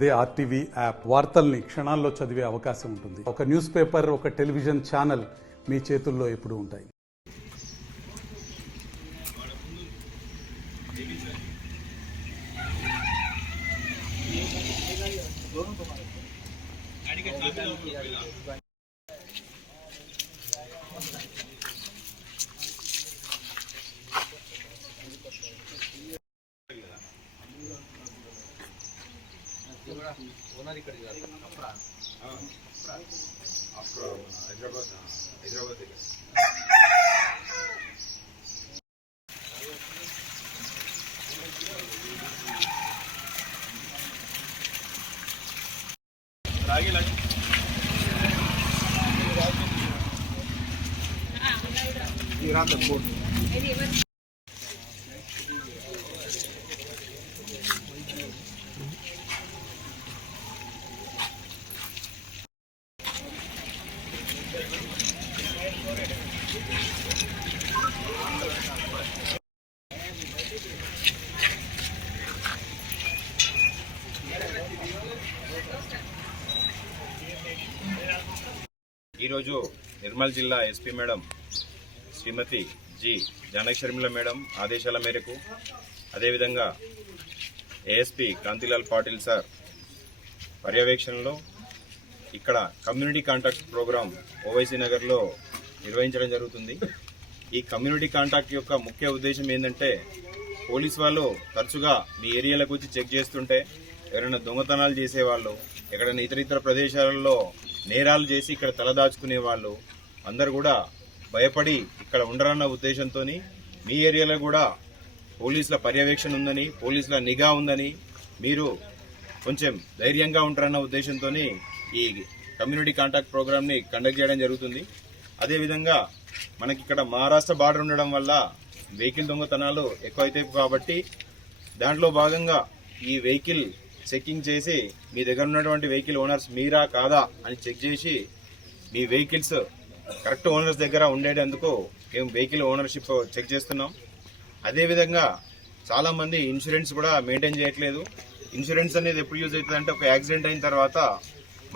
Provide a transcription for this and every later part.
అదే RTV app వార్తల్ని క్షణాల్లో చదివే అవకాశం ఉంటుంది. ఒక న్యూస్ పేపర్, ఒక టెలివిజన్ ఛానల్ మీ చేతుల్లో ఎప్పుడూ ఉంటాయి. హైదరాబాద్ ఈరోజు నిర్మల్ జిల్లా ఎస్పీ మేడం శ్రీమతి జి జానకి షర్మిల మేడం ఆదేశాల మేరకు, అదేవిధంగా ఏఎస్పీ కాంతిలాల్ పాటిల్ సార్ పర్యవేక్షణలో ఇక్కడ కమ్యూనిటీ కాంటాక్ట్ ప్రోగ్రాం ఓవైసీ నగర్లో నిర్వహించడం జరుగుతుంది. ఈ కమ్యూనిటీ కాంటాక్ట్ యొక్క ముఖ్య ఉద్దేశం ఏంటంటే, పోలీస్ వాళ్ళు తరచుగా మీ ఏరియాలకు వచ్చి చెక్ చేస్తుంటే ఎవరైనా దొంగతనాలు చేసేవాళ్ళు, ఎక్కడైనా ఇతర ప్రదేశాలలో నేరాలు చేసి ఇక్కడ తలదాచుకునే వాళ్ళు అందరు కూడా భయపడి ఇక్కడ ఉండరన్న ఉద్దేశంతో మీ ఏరియాలో కూడా పోలీసుల పర్యవేక్షణ ఉందని, పోలీసుల నిఘా ఉందని, మీరు కొంచెం ధైర్యంగా ఉంటారన్న ఉద్దేశంతో ఈ కమ్యూనిటీ కాంటాక్ట్ ప్రోగ్రామ్ని కండక్ట్ చేయడం జరుగుతుంది. అదేవిధంగా మనకి ఇక్కడ మహారాష్ట్ర బార్డర్ ఉండడం వల్ల వెహికల్ దొంగతనాలు ఎక్కువైతాయి కాబట్టి దాంట్లో భాగంగా ఈ వెహికల్ చెక్కింగ్ చేసి మీ దగ్గర ఉన్నటువంటి వెహికల్ ఓనర్స్ మీరా కాదా అని చెక్ చేసి మీ వెహికల్స్ కరెక్ట్ ఓనర్స్ దగ్గర ఉండేటందుకు మేము వెహికల్ ఓనర్షిప్ చెక్ చేస్తున్నాం. అదేవిధంగా చాలామంది ఇన్సూరెన్స్ కూడా మెయింటైన్ చేయట్లేదు. ఇన్సూరెన్స్ అనేది ఎప్పుడు యూజ్ అవుతుంది అంటే, ఒక యాక్సిడెంట్ అయిన తర్వాత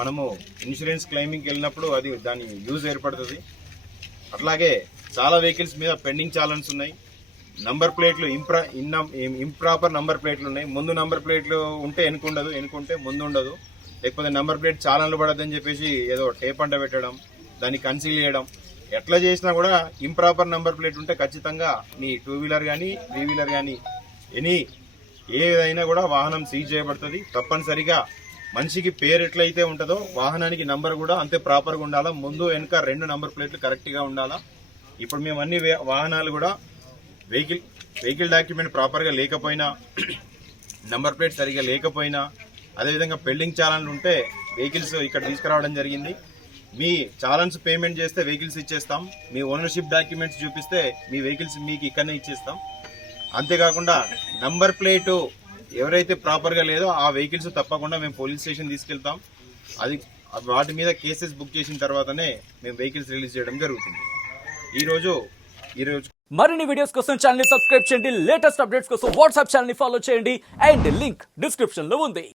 మనము ఇన్సూరెన్స్ క్లెయిమింగ్కి వెళ్ళినప్పుడు అది దాని యూజ్ ఏర్పడుతుంది. అట్లాగే చాలా వెహికల్స్ మీద పెండింగ్ చాలన్స్ ఉన్నాయి. నంబర్ ప్లేట్లు ఇంప్రాపర్ నంబర్ ప్లేట్లు ఉన్నాయి. ముందు నంబర్ ప్లేట్లు ఉంటే వెనుకుండదు, వెనుకుంటే ముందు ఉండదు. లేకపోతే నంబర్ ప్లేట్ చాలన్లు పడద్దని చెప్పేసి ఏదో టేప్ అంట పెట్టడం, దాన్ని కన్సీల్ చేయడం, ఎట్లా చేసినా కూడా ఇంప్రాపర్ నంబర్ ప్లేట్ ఉంటే ఖచ్చితంగా మీ 2 వీలర్ కానీ 3 వీలర్ కానీ ఏదైనా కూడా వాహనం సీజ్ చేయబడుతుంది. తప్పనిసరిగా మనిషికి పేరు ఎట్లయితే ఉంటుందో వాహనానికి నంబర్ కూడా అంతే ప్రాపర్గా ఉండాలా. ముందు వెనుక 2 నంబర్ ప్లేట్లు కరెక్ట్గా ఉండాలా. ఇప్పుడు మేము అన్ని వాహనాలు కూడా వెహికల్ డాక్యుమెంట్ ప్రాపర్గా లేకపోయినా, నంబర్ ప్లేట్ సరిగా లేకపోయినా, అదేవిధంగా పెండింగ్ చాలన్లు ఉంటే వెహికల్స్ ఇక్కడ తీసుకురావడం జరిగింది. మీ చాలన్స్ పేమెంట్ చేస్తే వెహికల్స్ ఇచ్చేస్తాం. మీ ఓనర్షిప్ డాక్యుమెంట్స్ చూపిస్తే మీ వెహికల్స్ మీకు ఇక్కడనే ఇచ్చేస్తాం. అంతేకాకుండా నంబర్ ప్లేటు ఎవరైతే ప్రాపర్గా లేదో ఆ వెహికల్స్ తప్పకుండా మేము పోలీస్ స్టేషన్ తీసుకెళ్తాం. అది వాటి మీద కేసెస్ బుక్ చేసిన తర్వాతనే మేము వెహికల్స్ రిలీజ్ చేయడం జరుగుతుంది. ఈరోజు మరిన్ని వీడియోస్ కోసం ఛానల్ ని సబ్స్క్రైబ్ చేయండి. లేటెస్ట్ అప్డేట్స్ కోసం వాట్సాప్ ఛానల్ ని ఫాలో చేయండి. అండ్ లింక్ డిస్క్రిప్షన్ లో ఉంది.